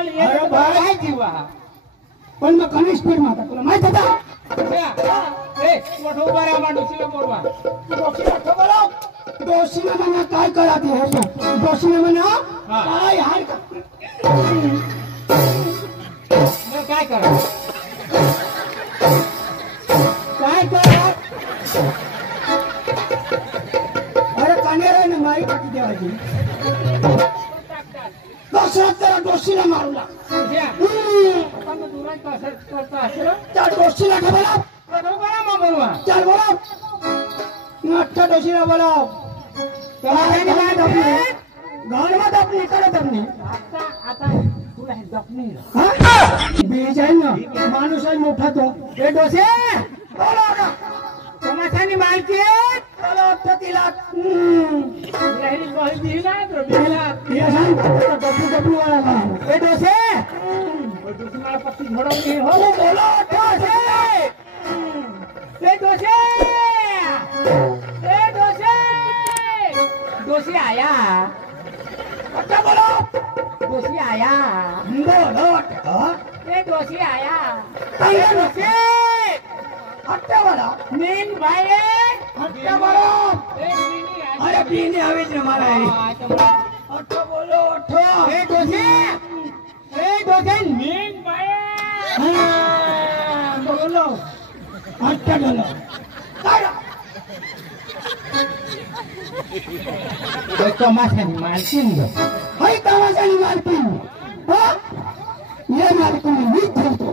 अरे भाई जीवा पण मग कमी स्पीड माता तुला माहित होता उभा माणूसीला बोलवा दोषीने म्हणा काय करा ते हे दोषीने म्हणा काय हार काय करा काय करा अरे कानेरा ने मारी टाकी देवाची दशरथ दोषीला मारूला त्या दोषीला बोला चल बोला नाट्य दोषीला बोला घालवा दपणी करत दपणी बीज आहे ना माणूस आहे मोठा तो हे डोसे बोला समासानी मालकी तिला पत्ती झोडवली हो बोलो दोषी आया अच्छा बोलो दोषी आया बोलो दोषी आया दोषी अच्छा बोला नीन भाई अच्छा बोलो अरे पीने आवे ज मारा अच्छा बोलो अच्छा दोषी नीन भाई बोलो अच्छा बोलो तमाशानी मालकीन हाय तमाशानी मालकीन हाँ ये मालकीन मी ठेवतो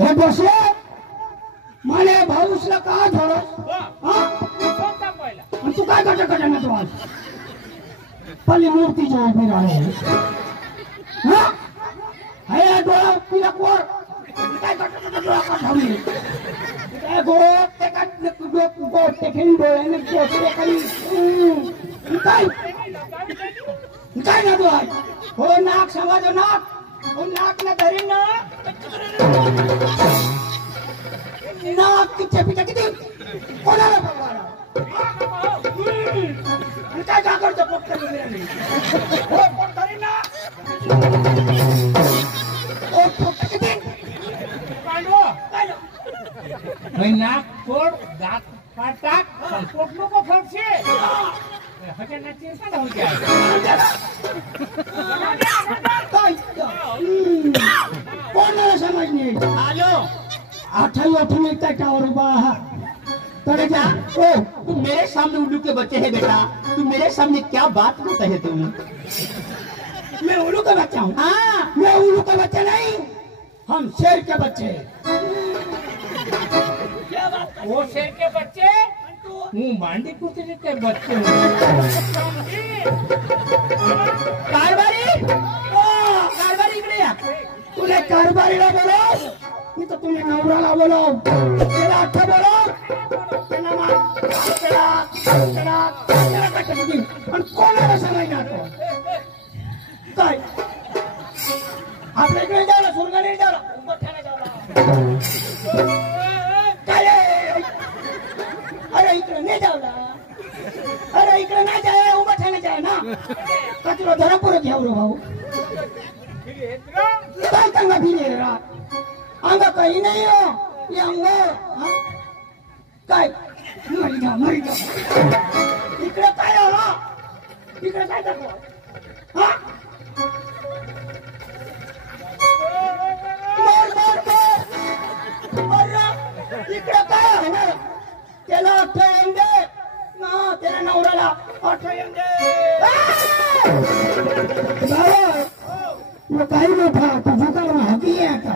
हे दोषी माने भाऊसला का झोडस हाँ तू काय करता ना तू आज पल्ली मूर्ती जो उभी राहे हाँ हाय डोळा पिला कोर काय करता डोळा का ठेवली काय गोट ते काय गोट ते खेळून डोळ्याने गोट ते खाली काय ना तू आज हो नाक समाज नाक हो नाक ना धरी ना नाक चेपीचा किती कोणाला बघायला काय का करतो पोट हो पोट धरी ना ओ पोट किती काढो नाक फोड दात काढ पोट नको फोडशे हजाराची सांगा होती कोणाला समज नाही आलो 28 का टावर बाहा तर क्या ओ तुम मेरे सामने उल्लू के बच्चे हैं बेटा तुम मेरे सामने क्या बात करते हैं तुम मैं उल्लू का बच्चा हूँ हाँ मैं उल्लू का बच्चा नहीं हम शेर के बच्चे हैं वो शेर के बच्चे हूँ मांडी कुत्ते के बच्चे कारभारी कारभारी इकडे या तुझे कारभारीला बोलो मी तो तुम्ही नवराला बोलो त्याला अठ्ठा बोलो त्याला पण कोणाला समजणार तो काय आपल्या इकडे जावला सुरगाने जावला उंबरठ्याला जावला काय अरे इकडे नाही जावला अरे इकडे नाही जाय उंबरठ्याला जाय ना का तुला धरपुरत घ्यावलं भाऊ काय करणार फिरे अंग काही नाही हो ये अंग काय मरी जा इकडे काय हो इकडे काय करतो हा इकडे काय आहे ना त्याला 8 दे ना त्याला नवऱ्याला 8 दे वो काही मोठा तुझा तर हकी आहे आता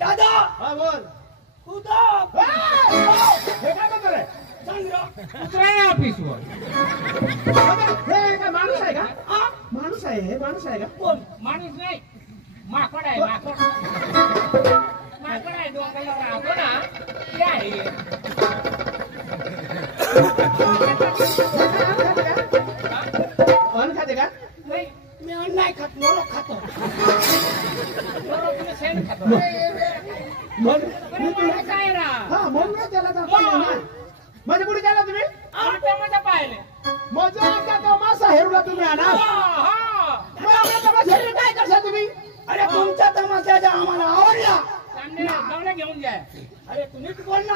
दादा हाँ बोल ऑफिस माणूस आहे का माणूस आहे माणूस आहे का कोण माणूस नाही माकड आहे माकड आहे डोंगराला राहतो ना ते आहे अन्न खाते का नाही मी अन्न नाही खात मोरो खातो तुम्ही शेण खातो म्हणून काय रा हा म्हणून त्याला दाखवलं. म्हणजे कुठे गेला तुम्ही टमाटा पाहिले मजा आता तमाशा हेरला तुम्ही आणा तमाशा काय करता तुम्ही? अरे तुमच्या तमाशाचा आम्हाला आवडला. सामने घेऊन जाय अरे तुम्हीच बोल ना.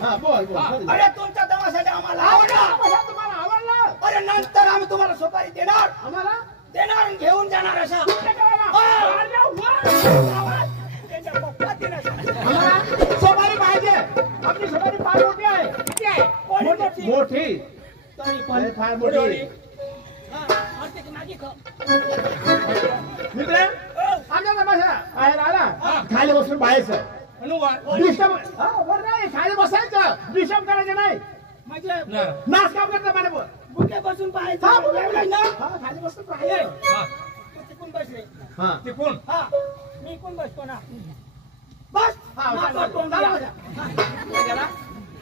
हा बोल बोल अरे तुमच्या तमाशाचा आम्हाला आवडला. तुम्हाला आवडला अरे नंतर आम्ही तुम्हाला सुपारी देणार आम्हाला देणार आणि घेऊन जाणार असं. त्यांच्या पप्पा देणार. सोपारी पाहिजे आपली सोपारी फार मोठी आहे किती आहे मोठी तरी पण फार मोठी मित्र आमच्या तमाशा बाहेर आला खाली बसून बाहेरचं डिस्टर्ब वर नाही खाली बसायचं डिस्टर्ब करायचं नाही म्हणजे नाच काम करतं मला बुके बसून पाहायचं. हा, बुके बुके ना. हा, खाली बसून पाहिजे तू तिकून बसले. हा तिकून हा मी इकून बसतो ना. बस हा, मागं तोंड चला. द्या. गेला?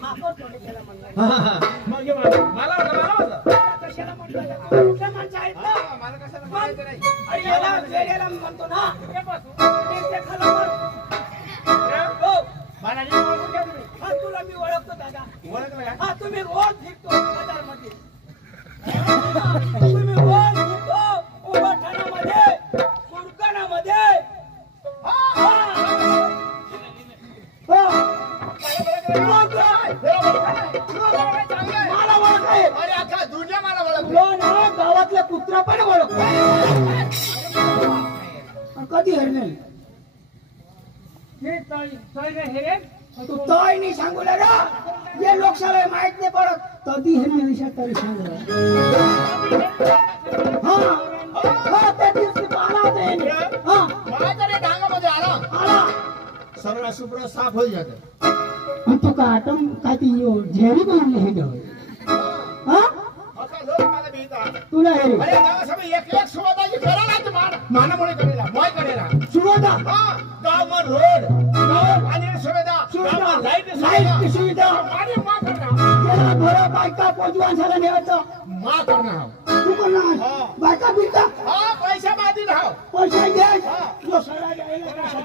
मागं तोंड केलं म्हणलं. मग ये मला वाटलं कशाला म्हटलं जातं? मोठ्या माणसं आहेत ना. मला कशाला म्हणायचं नाही अरे याला वेड्याला म्हणतो ना. ते खालावर. हो. मला नाही ओळखून घ्या तुम्ही. हा तुला मी ओळखतो दादा. ओळखलं का? हा तुम्ही रोज फिरतो बाजारमध्ये. तुम्ही रोज फिरतो उभाठाणामध्ये, सुरगाणामध्ये. हो. मला ओळख आहे. अरे अख्खा दुनिया मला ओळखते. तुला ना गावातला कुत्रा पण ओळखतो. कधी हरणे तू तोय नाही सांगू ना. जे लोकशाला माहित नाही पडत कधी हरणे विषय तरी सांगू. हा हा त्या दिवशी आला होता. हा मला तरी डांगामध्ये आला आला. सर्व सुप्र साफ होई जाते आणि तू का आटम काय ती झेरी बनली हे गं. हा असा लोक मला भेटतात. तुला हे अरे गावासमोर एक एक सुवादाची करेला तू मानामुळे करेला मोय करेला सुविधा हा गावावर रोड आणि सुविधा गावावर लाईट लाईट सुविधा आणि मा करणार त्याला घरा बायका पोचवायला न्यायचं. मा करणार तू करणार बायका बिका हा पैसा मादी राव पैसा घ्यायचा. जो सगळा द्यायला पैसा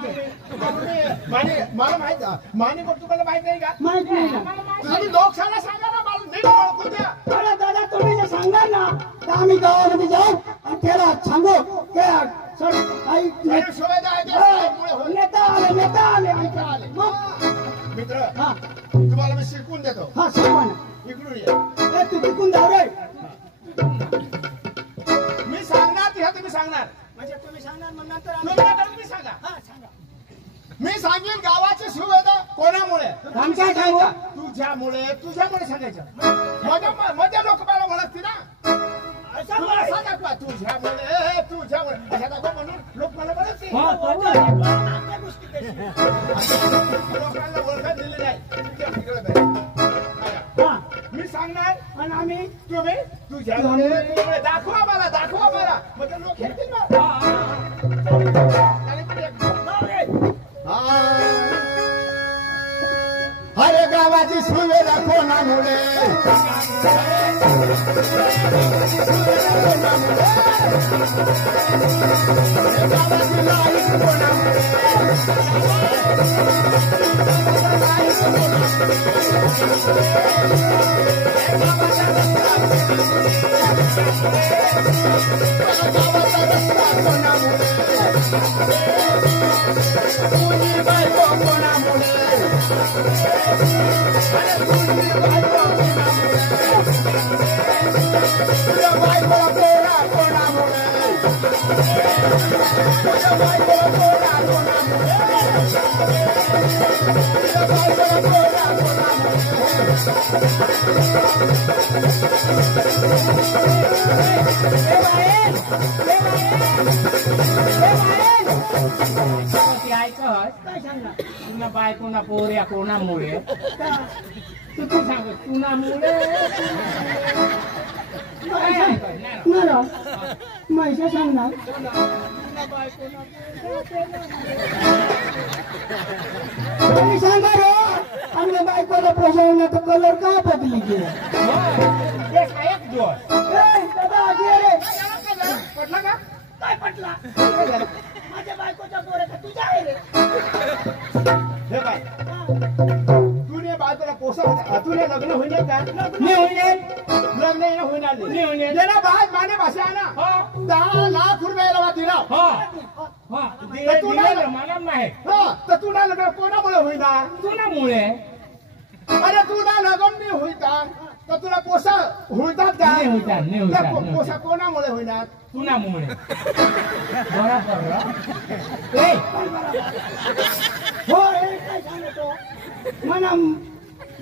मला माहित मानी बघ तुम्हाला माहित नाही का माहित नाही ना. तुम्ही लोकशाला सांगा ना मला नीट ओळखू द्या. अरे दादा तुम्ही जर सांगाल ना तर आम्ही गावामध्ये जाऊ आणि त्याला सांगू की सर काही अरे सुविधा आहे त्या साईडमुळे होईल. नेता आले इकडं आले. मग मित्र हा तुम्हाला मी शिकवून देतो हा सांगा ना. इकडून ये ए, तू तिकून जाऊ रे. मी सांगणार ह्या तुम्ही सांगणार म्हणजे तुम्ही सांगणार मग नंतर आम्ही तुमच्याकडे तुम्ही सांगा हा सांगा. मी सांगेन गावाची सुविधा कोणामुळे आमच्या सांगा. तुझ्यामुळे सांगायचं माझ्या लोक मला ओळखते ना तुम्हाला सांगा का तुझ्यामुळे अशा दाखव म्हणून लोक मला ओळखते लोकांना ओळखत दिली नाही हा मी सांगणार आणि आम्ही तुम्ही तुझ्यामुळे दाखवा मला म्हणजे लोक येतील ना अरे गावाची सुविधा कोणामुळे गावाची लाईट कोणामुळे गावाचा रस्ता कोणामुळे तुझी बायको कोणामुळे तुझ्या बायकोला पोरा कोणामुळे तुझ्या बायकोला पोरा कोणामुळे तुझ्या बायकोला पोरा काय सांगणार. तुला बायकोना पोऱ्या कोणामुळे तू सांग कुणामुळे ना मैसा सांगणार. तुम्ही सांगा रे आम्ही बायकोला पोषवण्याचा कलर का बदली गेला. एक दिवस दादा रे घेतला माझ्या बायकोचा पोर आहे का तुझा आहे रे हे बाय हा. तुने बायकोला पोसा होता तुने लग्न होईल का नाही होईल लग्न येणं होणार नाही होईल. त्याला बाय माने भाषा आहे ना हो 10 लाख रुपयाला वाटी ना हो हा दिलेलं मला नाही हा तर तुला लग्न कोणामुळे होईना तुझ्यामुळे अरे तुला लग्न नाही होईता तर तुला पोसा होईतात का नाही होईतात, नाही होईतात, त्या नाही पोसा कोणामुळे होईना तुझ्यामुळे बरोबर ए हो हे काय सांगतो म्हणा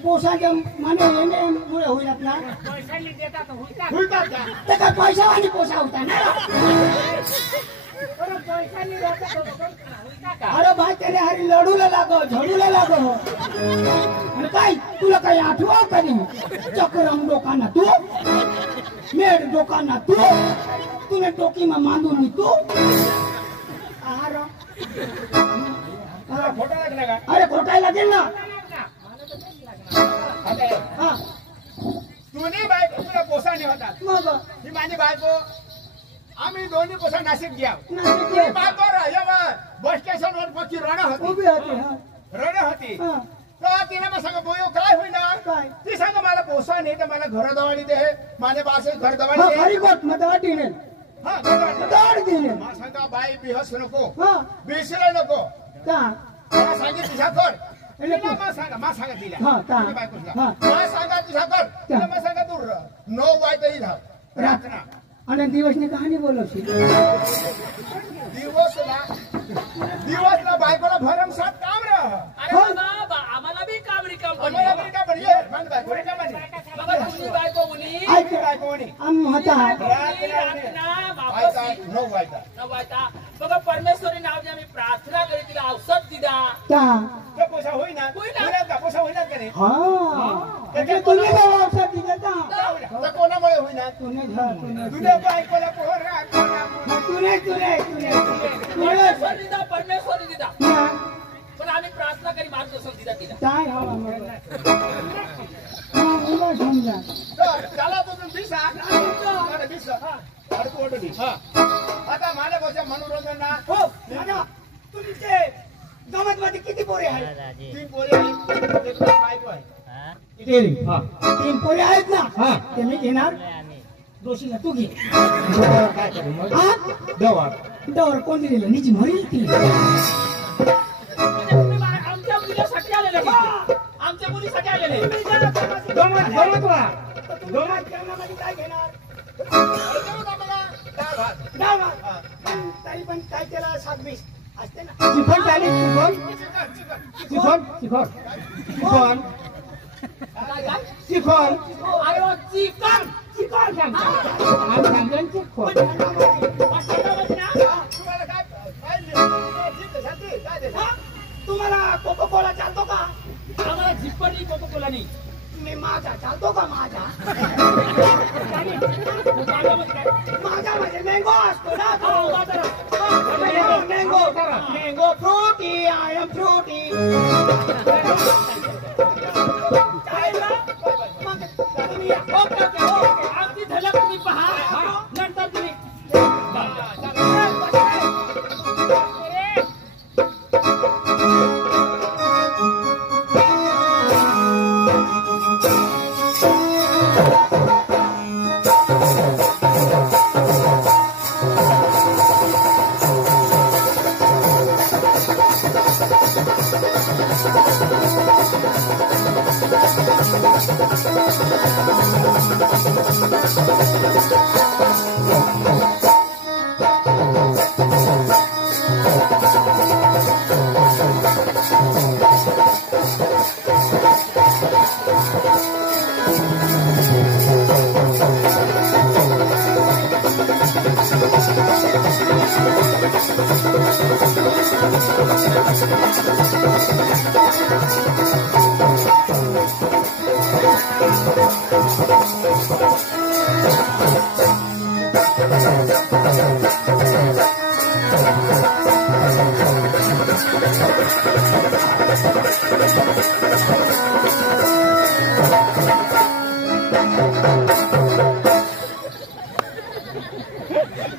पोसाच्या माने येण्यामुळे होईनात ना पैशाने देतात होईतात होईतात का ते काय पैशावानी पोसा होता ना बरं, पैशाने देतात होईतात का अरे भाई त्याने हरी लढूला लागो झडूला लागो आणि काय तुला काही आठवा कधी चक्रम डोकांना तू मेड डोकांना तू तुने टोकीमा मांडून तू आहार तुला खोटं लागलं का अरे खोटाय लागेल ना हा तुने बायको तुला पोसा नाही होता मग ही माझी बायको आम्ही दोन्ही पोसा नाशिक घ्या नाशिक तुझी बायको बस स्टेशनवर पक्षी रण होती उभी होती हा रण होती हा. तर तिने मग सांगा बोयो काय होईना काय? ती सांगा मला पोसा नाही तर मला घर दवाडी दे माझे बासे घर हा दवाडी दे खरी गोट मग वाटीने हा घर दवाडी दे. दाड दिले मला सांगा बाई बिहस नको हा बिसरे नको का मला सांगितलं तुझ्या कर એટલે तिला मग सांगा तिला हा, का? तुझ्या बायकोला. हा. मला सांगा तुझ्या कर तिला मग सांगा तू 9 वाजताही धाव रातना आणि दिवसनी कहाणी बोलवशी दिवसला बायकोला भरमसाठ काम रह अरे बाबा आम्हाला बी काम रिकाम आम्हाला बरी का बरी आहे? माझी बायको रिकामी आहे. बाबा तुम्ही बायको मुली ऐक तुझी बायको म्हणे, आम होता वाजता, 9 वाजता. बघा परमेश्वरी नाव जे आम्ही प्रार्थना करी तिला औषध दिला त्या तर पोसा होईना होईना. होईना का? पोसा होईना का नाही? हा म्हणजे तुम्ही काय औषध दिलं का तर कोणामुळे होईना तुने तुझ्या बायकोला पोहरा कोणामुळे? परमेश्वरी दिला परमेश्वरी दिला हा, पण आम्ही प्रार्थना करी मार्गदर्शन दिला तिला काय हवा मग हा, उभा समजा तर त्याला तुम्ही दिसा मला दिसा अडकू ओढली. आता माझ्या भाषा मनोरंजन ना हो दादा तुमचे गमत मध्ये किती पोरे आहेत 3 पोरी आहेत एक बायको आहे हा 3 पोरे आहेत ना हा. ते मी घेणार दोषीला तू घे काय करू मग हा दवा दवर कोणती दिलं निजी मरील ती आमच्या मुलीसाठी आलेले आमच्या मुलीसाठी आलेले गमत वा गमत जेवणामध्ये काय घेणार देऊ का मला? डाळ भात. डाळ भात. तरी पण काय त्याला 7-20 असते ना चिकन चालेल चिकन चिकन चिकन चिकन अरे वा, चिकन चिकन आम्ही सांगतो चिकन तुम्हाला काय काय देऊ? तुम्हाला कोको कोला चालतो का आम्हाला झिप्परनी कोको कोला नाही मी माझा चालतो का माझा माझा म्हणजे मँगो असतो ना mango mango Frooti I am Frooti काय ना? मग तुम्ही या. ओके ओके ओके आमची झलक तुम्ही पहा नंतर तुम्ही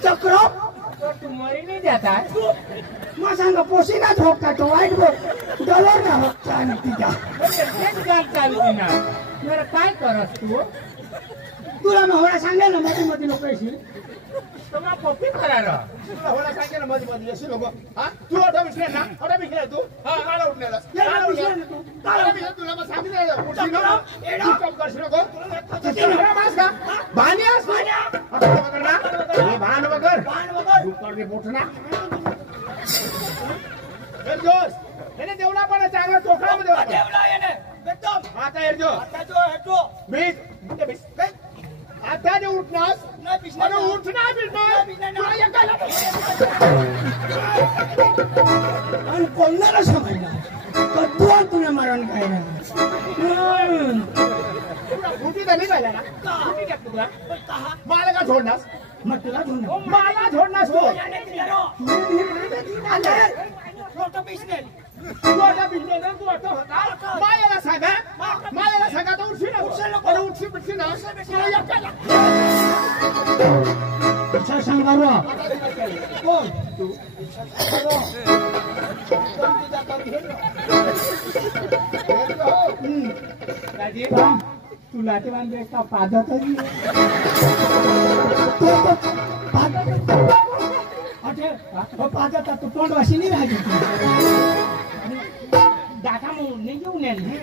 चक्र तो तू मरी नाही जाता मग सांग पोशी ना झोप का तो वाईट बघ डलर ना होत छान तिच्या तेच गाल चालू आहे ना बरं काय करस तू तुला मग होळा सांगेल ना मध्ये मध्ये लोक येशील तुम्हा पप्पी करायला तुला होला सांगे ना मध्ये मध्ये येशील लोक हा तू ऑटो बिसले ना ऑटो बिसले तू काला उठलेला याला विचार ना तू. काला बिसले तुला मग सांगितलं उठली ना तू चप करशील नको तुला मास का भानियास आता बघ ना हे भान वगर दुपार के पोटना एरजोस એને દેવલા પણ ચાંગા ચોખડામાં દેવા देवला येणे एकदम आता एरજો आता जो हेटो बीस आता जे उठनास नाही पिछला अरे उठना बिलकुल तुला एकाला आणि कोणाला समजला कधू तुला मरण काय ना उठी तर नाही पाहिला ना उठी द्या तुला कहा मला का सोडनास मग तुला घेऊन जा. मला सोडनास तू याने दिलो फोटो पिसने तू आता बिलकुल तू आता होता मायाला सांगा तर उठशी ना अरे उठशी ना तुला एकाला अच्छा सांगा रो कोण राजी तुला ते म्हणजे का पादतच पादत तू तोंड वाशी नाही राहायची दादा म्हणून नाही घेऊन येईल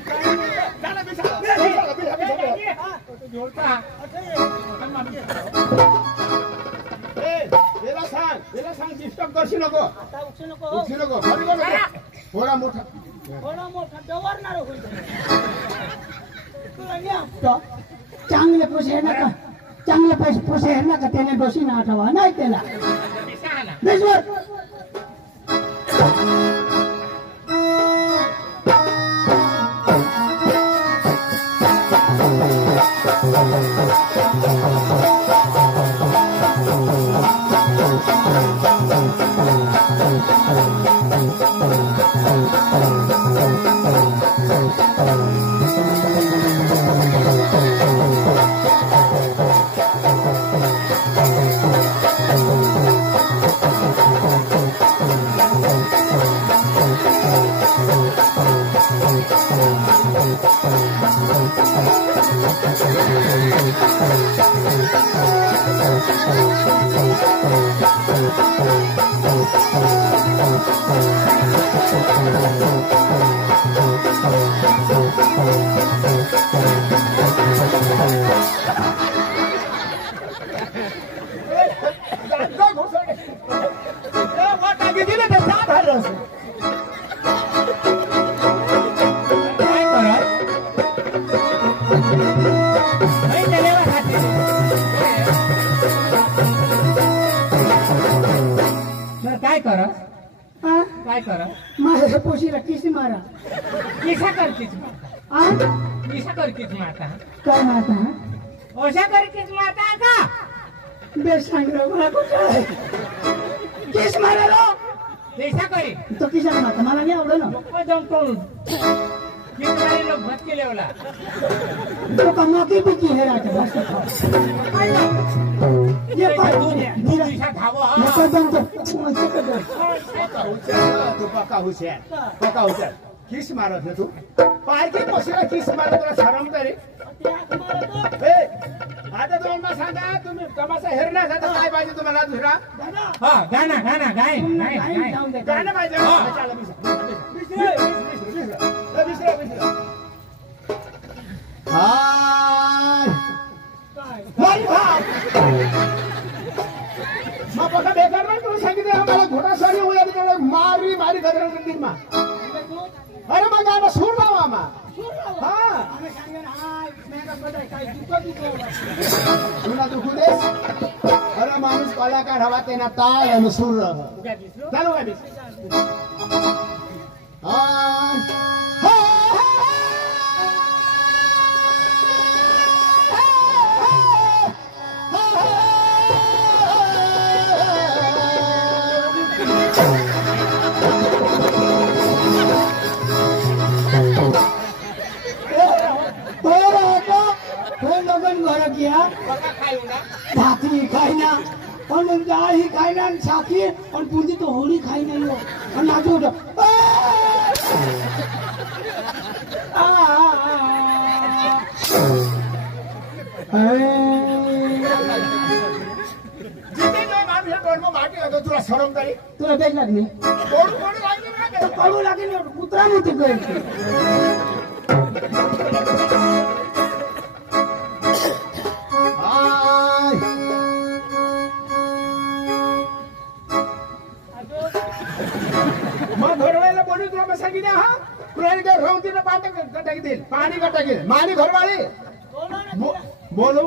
चला बिसा जोडता वेला सांग डिस्टर्ब करशी नको आता उठू नको उठशी नको कमी नको थोडा मोठा थोडा मोठा डवरणार होईल तुला न्या चांगले पैसे आहे ना का चांगले पैसे आहे ना का त्याने दोषी ना आठवा नाही त्याला बेसवर काय कर हा काय कर माझ्या पोशीला किसी मारा किसा करतीस हा किसा करतीस माता काय माता अशा करतीस माता का बेस सांग रे मला कुठं आहे किस मारायला कैसा करी तो किसान माता मला नाही आवडलं ना लोक जाऊन तोडून किस मारी लोक भत केलेवला तो कमाकी पिकी हे राहते ये पाय दूध दिशा धावो ये हा कदम तो तू पक्का हुशार किस मारत ना तू पारखी पोशीला किस मारत तुला शरम तरी आता तुम्हाला सांगा तुम्ही तमाशा हेरण्यास आता काय पाहिजे तुम्हाला दुसरा हा गाणं गाणं गाय गाणं पाहिजे चला, विसरा. हाय. मारी भाव. मग बघा बेकार नाही तुम्ही सांगितलं आम्हाला घोडा साडी होऊ द्या मारी गजरा करतील मा अरे मग गाणं सूर लावा आम्हा हा तुला दुखू देस अरे माणूस कलाकार हवा त्यांना ताल आणि सूर चालू काय लगन घर किया भाकरी खाई ना અને દાળી ખાઈ ના સાકી અને પૂંજી તો હોળી ખાઈ નહીં હો અને નાચો તો શરમ કરી તું બેજ લાગી થોડું લાગી તો કડું લાગીને કૂતરા નું થી ગઈ पानी कटाकी मानी घरवाली बोलू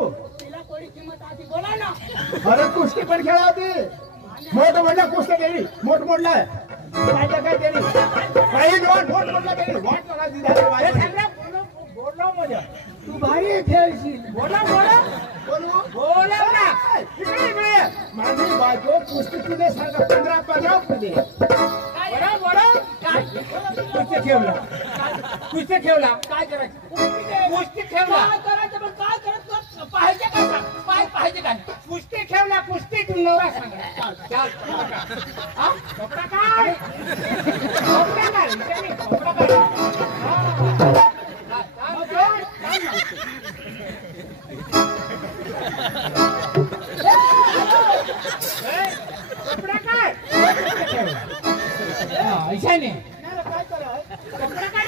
अरे कुस्ती पण खेळावती मोठ मोठ्या कुस्त्या केली मोठ मोठला काय काय केली काही नोट मोठ मोठला केली वाट बोललो मजा तू भारी खेळशील बोला बोला बोलू बोला ना इकडे इकडे माझी बायको कुस्ती तुझे सारखा 15 रुपये बरं बरं काय कुस्ती खेळला कुस्ती खेळला काय करायचं कुस्ती ठेवला काय करायचं पण काय करायचं पाहिजे का पाय पाहिजे का कुस्ती ठेवला कुस्ती तू नवरा सांगा चाल हा कपडा काय कपडा काय कपडा काय कपडा काय ऐसा नाही काय कराय कपडा काय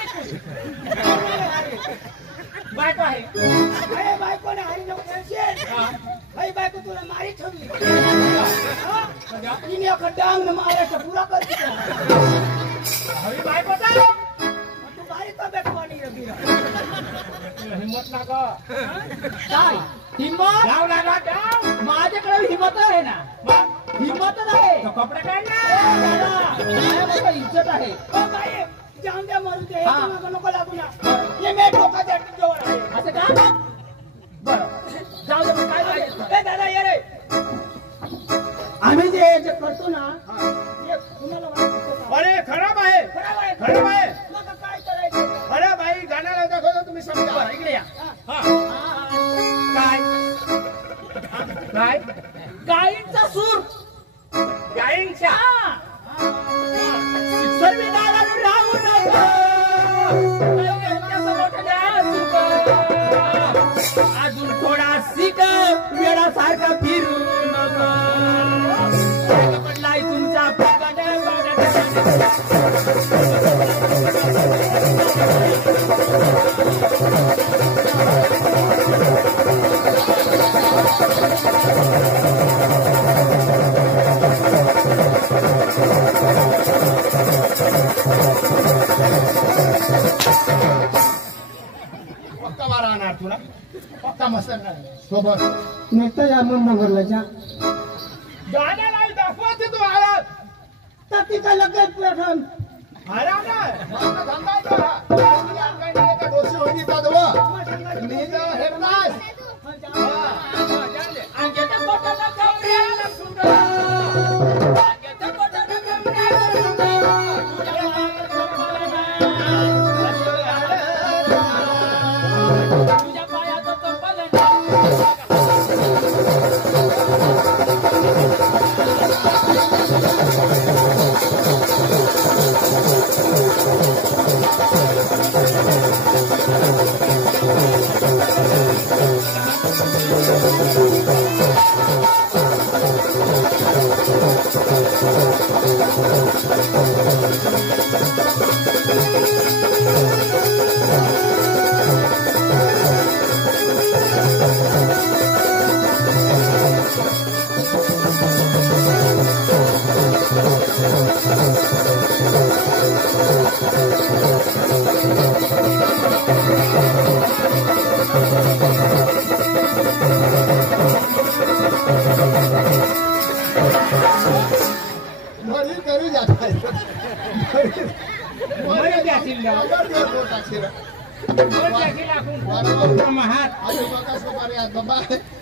बायको आहे अरे बायको ने हारी नको खेळशील भाई बायको तुला मारी ठेवली तिने एक डांग ने मारायचा पुरा करती हवी बायको काय तू भारी तब्येत पाणी रबी हिम्मत ना ग काय हिम्मत जाऊ लागा जाऊ माझ्याकडे हिम्मत आहे ना हिम्मत आहे तो कपडे काढ ना माझी इज्जत आहे ओ बाई जाऊन द्या मरू दे नको नको लागू ना ये मी डोका जवळ आहे असं का बरं जाऊ दे काय करायचं ए दादा ये रे आम्ही जे करतो ना हे तुम्हाला वाटतं अरे खराब आहे खराब आहे मग काय करायचं अरे बाई गाण्याला दाखवतो तुम्ही समजा इकडे या काय काय गायींचा सूर गायींचा सर्विदारानं राहू नका अजून थोडा शिक वेळासारखा फिरू नका पडलाय तुमचा पक्का वारा आणणार तुला पक्का मस्त सोबत नेता या मन नगरला गाण्याला दाखवते तू आलात तर तिथं लगेच प्रथम आराम ना धंदा एका डोशी होती का दवा मी तर हेरनास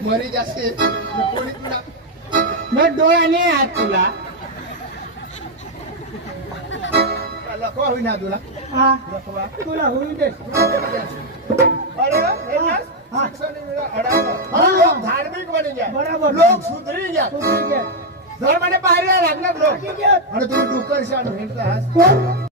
मरी जाते डोळ्याने हात तुला लकवा होईना तुला हा लकवा तुला होईल दे अरे धार्मिक बनी गया बराबर लोग सुधरी गया सुधरी गया जर म्हणे पायऱ्या लागणार लोक आणि तुम्ही डुकर शान हिंडता कोण